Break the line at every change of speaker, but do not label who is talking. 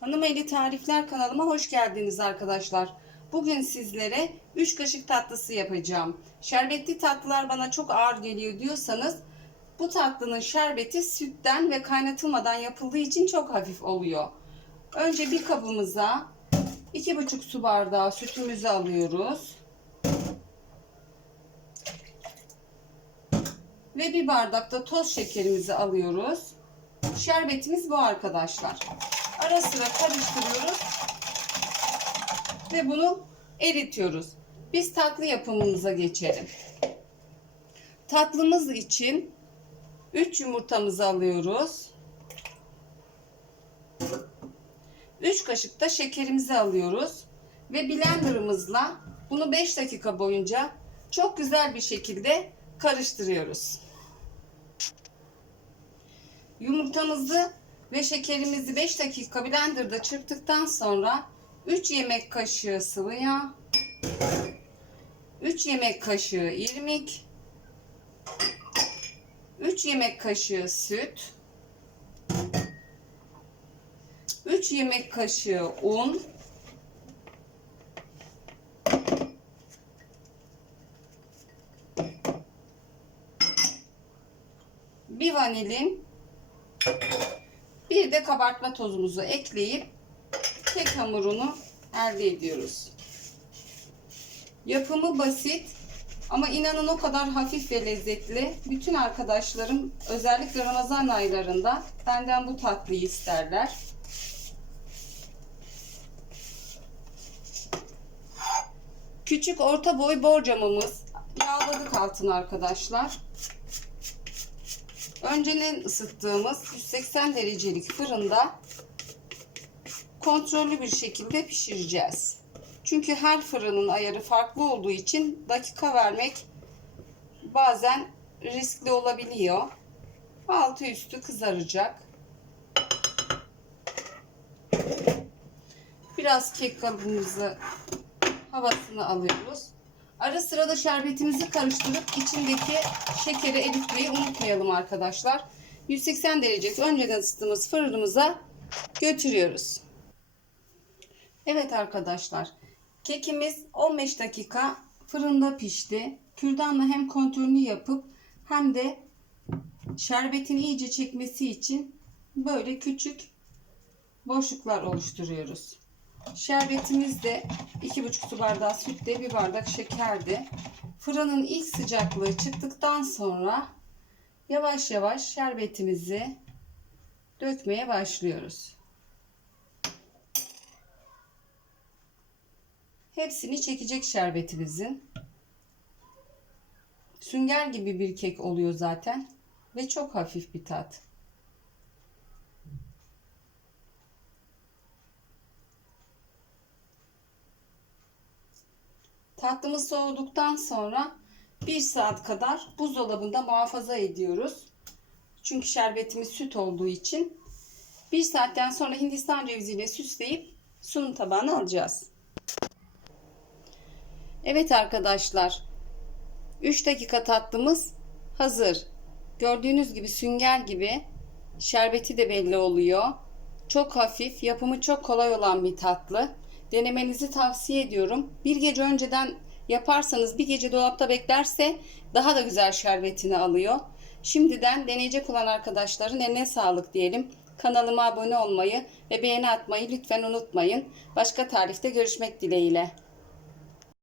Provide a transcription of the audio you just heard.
Hanım Eli Tarifler kanalıma hoş geldiniz arkadaşlar. Bugün sizlere 3 kaşık tatlısı yapacağım. Şerbetli tatlılar bana çok ağır geliyor diyorsanız bu tatlının şerbeti sütten ve kaynatılmadan yapıldığı için çok hafif oluyor. Önce bir kabımıza 2,5 su bardağı sütümüzü alıyoruz. Ve bir bardak da toz şekerimizi alıyoruz. Şerbetimiz bu arkadaşlar. Ara sıra karıştırıyoruz ve bunu eritiyoruz. Biz tatlı yapımımıza geçelim. Tatlımız için 3 yumurtamızı alıyoruz. 3 kaşık da şekerimizi alıyoruz ve blenderımızla bunu 5 dakika boyunca çok güzel bir şekilde karıştırıyoruz. Yumurtamızı ve şekerimizi 5 dakika blenderda çırptıktan sonra 3 yemek kaşığı sıvı yağ, 3 yemek kaşığı irmik, 3 yemek kaşığı süt, 3 yemek kaşığı un, bir vanilin bir de kabartma tozumuzu ekleyip kek hamurunu elde ediyoruz. Yapımı basit ama inanın o kadar hafif ve lezzetli. Bütün arkadaşlarım özellikle Ramazan aylarında benden bu tatlıyı isterler. Küçük orta boy borcamımız. Yağladık altını arkadaşlar. Önceden ısıttığımız 180 derecelik fırında kontrollü bir şekilde pişireceğiz. Çünkü her fırının ayarı farklı olduğu için dakika vermek bazen riskli olabiliyor. Altı üstü kızaracak. Biraz kek kabuğumuzu havasını alıyoruz. Ara sıra da şerbetimizi karıştırıp içindeki şekeri eritmeyi unutmayalım arkadaşlar. 180 derece önceden ısıttığımız fırınımıza götürüyoruz. Evet arkadaşlar. Kekimiz 15 dakika fırında pişti. Kürdanla hem kontrolünü yapıp hem de şerbetin iyice çekmesi için böyle küçük boşluklar oluşturuyoruz. Şerbetimiz de 2,5 su bardağı sütle bir bardak şekerdi. Fırının ilk sıcaklığı çıktıktan sonra yavaş yavaş şerbetimizi dökmeye başlıyoruz. Hepsini çekecek şerbetimizin. Sünger gibi bir kek oluyor zaten ve çok hafif bir tat. Tatlımız soğuduktan sonra 1 saat kadar buzdolabında muhafaza ediyoruz. Çünkü şerbetimiz süt olduğu için 1 saatten sonra hindistan ceviziyle süsleyip sunum tabağına alacağız. Evet arkadaşlar 3 dakika tatlımız hazır. Gördüğünüz gibi sünger gibi şerbeti de belli oluyor. Çok hafif, yapımı çok kolay olan bir tatlı. Denemenizi tavsiye ediyorum. Bir gece önceden yaparsanız bir gece dolapta beklerse daha da güzel şerbetini alıyor. Şimdiden deneyecek olan arkadaşların eline sağlık diyelim. Kanalıma abone olmayı ve beğeni atmayı lütfen unutmayın. Başka tarifte görüşmek dileğiyle.